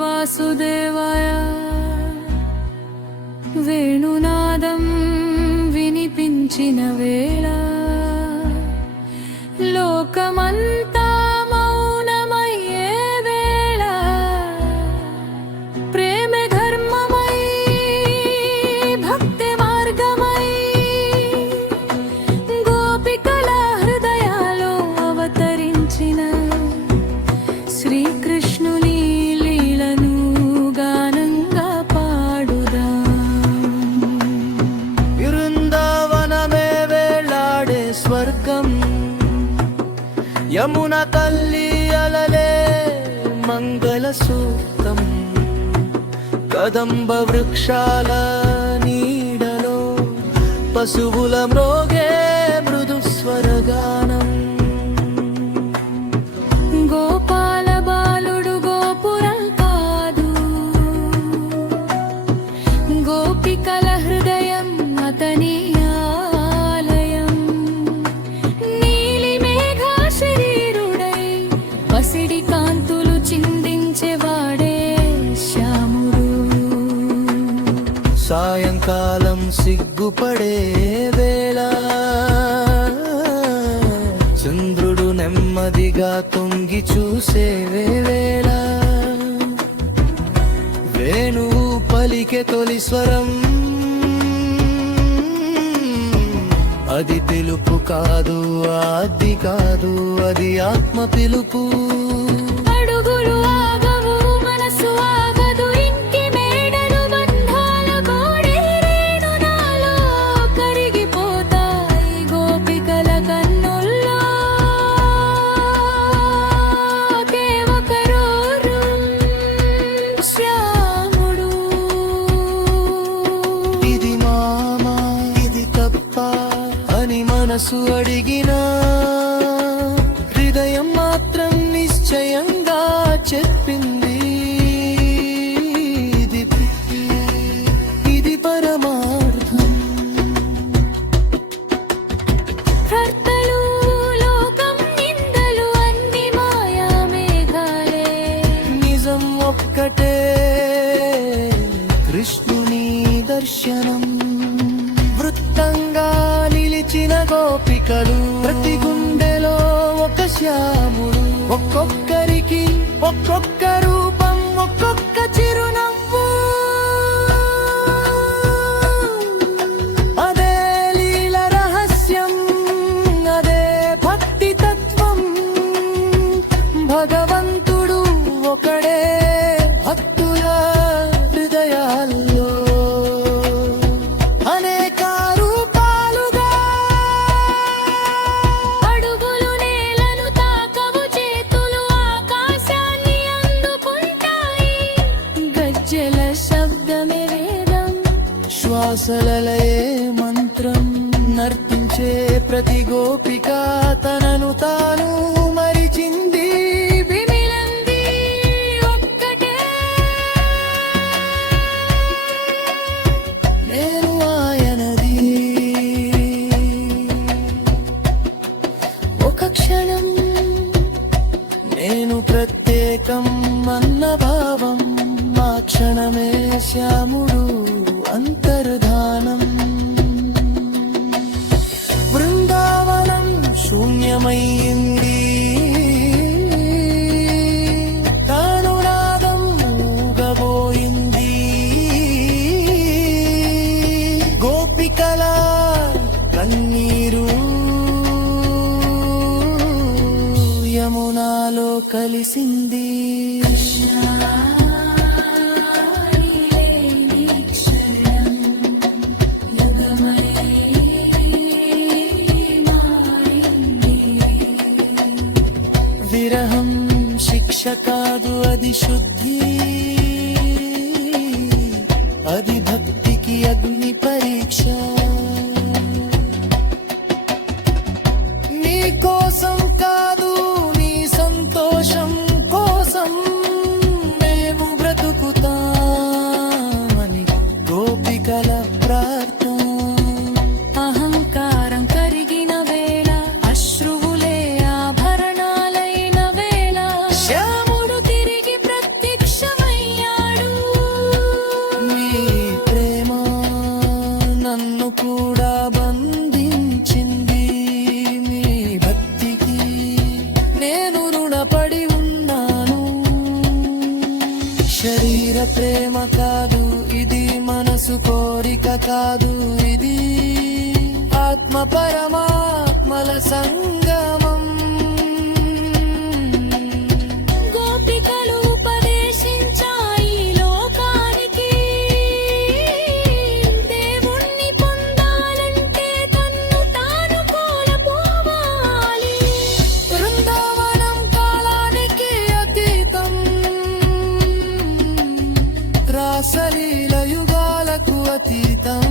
వాసుదేవాయ వేణునాదం వినిపించిన వేళ లోకమంతా మౌనమయ్యే వేళ ప్రేమే ధర్మమై భక్తి మార్గమై గోపికల హృదయాలో అవతరించిన శ్రీకృష్ణుని లీలను గానంగా పాడుదాం. బృందావనమే వేళాడే స్వర్గం, యమున తల్లి అలలే మంగళ సూక్తం, కదంబ వృక్షాల నీడలో పశువుల మ్రోగే మృదు స్వరగానం. గోపాల బాలుడు గోపురం కాదు, గోపికల హృదయం అతని ఆలయం. నీలి మేఘ శరీరుడై పసిడి కాంతులు చిందించేవాడే శ్యాముడు. సాయంకాలం సిగ్గుపడే వేళ చంద్రుడు నెమ్మదిగా తొంగి చూసే వేళ వేణువు పలికే తొలి స్వరం, అది పిలుపు కాదు ఆది కాదు, అది ఆత్మ పిలుపు. అడుగులు ఆగవు మనసు ఆగదు, ఇంటి మేడలు బంధాల గోడేరేను నాలో కరిగిపోతాయి గోపికల కన్నుల్లో. ఒకే ఒకరోరు శ్యాముడు. ఇది మామా ఇది తప్ప అని మనసు అడిగినా హృదయం మాత్రం నిశ్చయంగా చెప్పింది ఇది పరమార్థం. భర్తలు లోకం నిందలు అన్ని మాయా మేఘాలే, నిజం ఒక్కటే కృష్ణుని దర్శనం. వృత్తంగా నిలిచిన గోపికలు, ప్రతి గుండెలో ఒక శ్యాముడు. ఒక్కొక్కరికి ఒక్కొక్క రూపం, ఒక్కొక్క చిరునవ్వు. అదే లీల రహస్యం, అదే భక్తి తత్వం. భగవంతుడు ఒకడే భక్తుల హృదయాల్లో అనేక రూపాలుగా. అడుగులు నేలను తాకవు, చేతులు ఆకాశాన్ని అందుకుంటాయి. గజ్జెల శబ్దమే వేదం, శ్వాసలలయే మంత్రం. నర్తించే ప్రతి గోపిక తనను తాను మరిచింది. విమిలంది ఒక్కటే, నేను ఆయనది. ఒక క్షణం నేను ప్రత్యేకం అన్న భావం, ఆ క్షణమే శ్యాముడు అంతర్ధానం. బృందావనం శూన్యమయ్యింది, కాణునాదం మూగబోయింది. గోపికల కన్నీరు యమునాలో కలిసింది. విరహం శిక్ష కాదు, అది శుద్ధి. అది భక్తికి అగ్ని పరీక్ష. నీ కోసం కాదు, నీ సంతోషం కోసం మేము బ్రతుకుతామని గోపికల ప్రార్థన. అహంకారం కరిగిన వేళ, అశ్రువులే ఆభరణాలైన వేళ, శ్యాముడు తిరిగి ప్రత్యక్షం. శరీర ప్రేమ కాదు ఇది, మనసు కోరిక కాదు ఇది, ఆత్మ పరమాత్మల సంగమం. గోపికలు ఉపదేశించాయి లోకానికి, దేవుణ్ణి పొందాలంటే తన్ను తాను కోల్పోవాలి. బృందావనం కాలానికి అతీతం, రాసలీల యుగాలకు అతీతం.